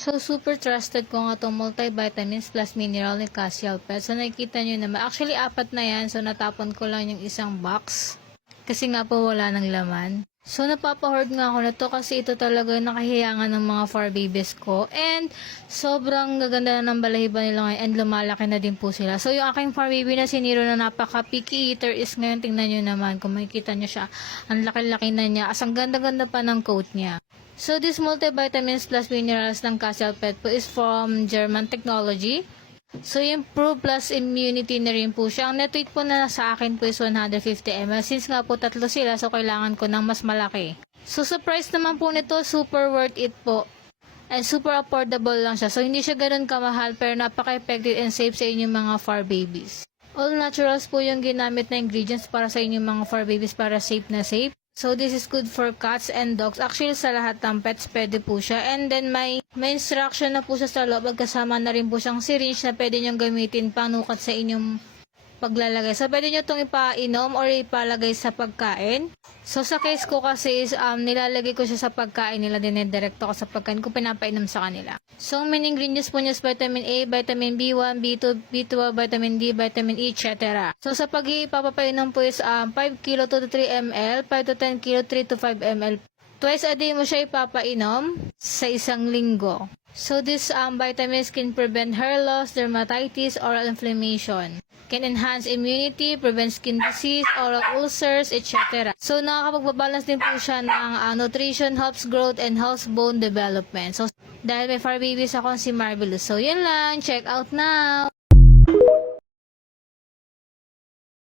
So, super trusted ko nga itong multivitamins plus mineral ni Casial Pet. So, nakikita nyo naman. Actually, 4 na yan. So, natapon ko lang yung isang box. Kasi nga po wala ng laman. So, napapahord nga ako na to kasi ito talaga yung nakahiyangan ng mga fur babies ko. And, sobrang gaganda na ng balahiba nila ngayon and lumalaki na din po sila. So, yung aking fur baby na si Nero na napaka-picky eater is ngayon, tingnan nyo naman. Kung makikita nyo siya, ang laki-laki na niya. As ang ganda-ganda pa ng coat niya. So, this multivitamins plus minerals ng Casial Pet po is from German technology. So, improve plus immunity na rin po siya. Ang net weight po na sa akin po is 150 ml. Since nga po 3 sila, so kailangan ko ng mas malaki. So, sa price naman po nito, super worth it po. And super affordable lang siya. So, hindi siya ganun kamahal, pero napaka-effective and safe sa inyong mga fur babies. All naturals po yung ginamit na ingredients para sa inyong mga fur babies para safe na safe. So, this is good for cats and dogs. Actually, sa lahat ng pets, pwede po siya. And then, may instruction na po siya sa loob. Kasama na rin po siyang syringe na pwede niyong gamitin panukat sa inyong paglalagay. So, pwede nyo itong ipainom or ipalagay sa pagkain. So, sa case ko kasi is, nilalagay ko siya sa pagkain nila. Dinedirekto ko sa pagkain ko, pinapainom sa kanila. So, ang main ingredients po niya is vitamin A, vitamin B1, B2, B12, vitamin D, vitamin E, etc. So, sa pag-ipapapainom po is 5 kilo to 3 ml, 5 to 10 kilo, 3 to 5 ml. Twice a day mo siya ipapainom sa isang linggo. So, this vitamins can prevent hair loss, dermatitis, oral inflammation. Can enhance immunity, prevent skin disease, oral ulcers, etc. So, nakakapagbabalance din po siya ng nutrition, helps growth, and helps bone development. So, dahil may fur babies akong si Marvelous. So, yun lang. Check out now!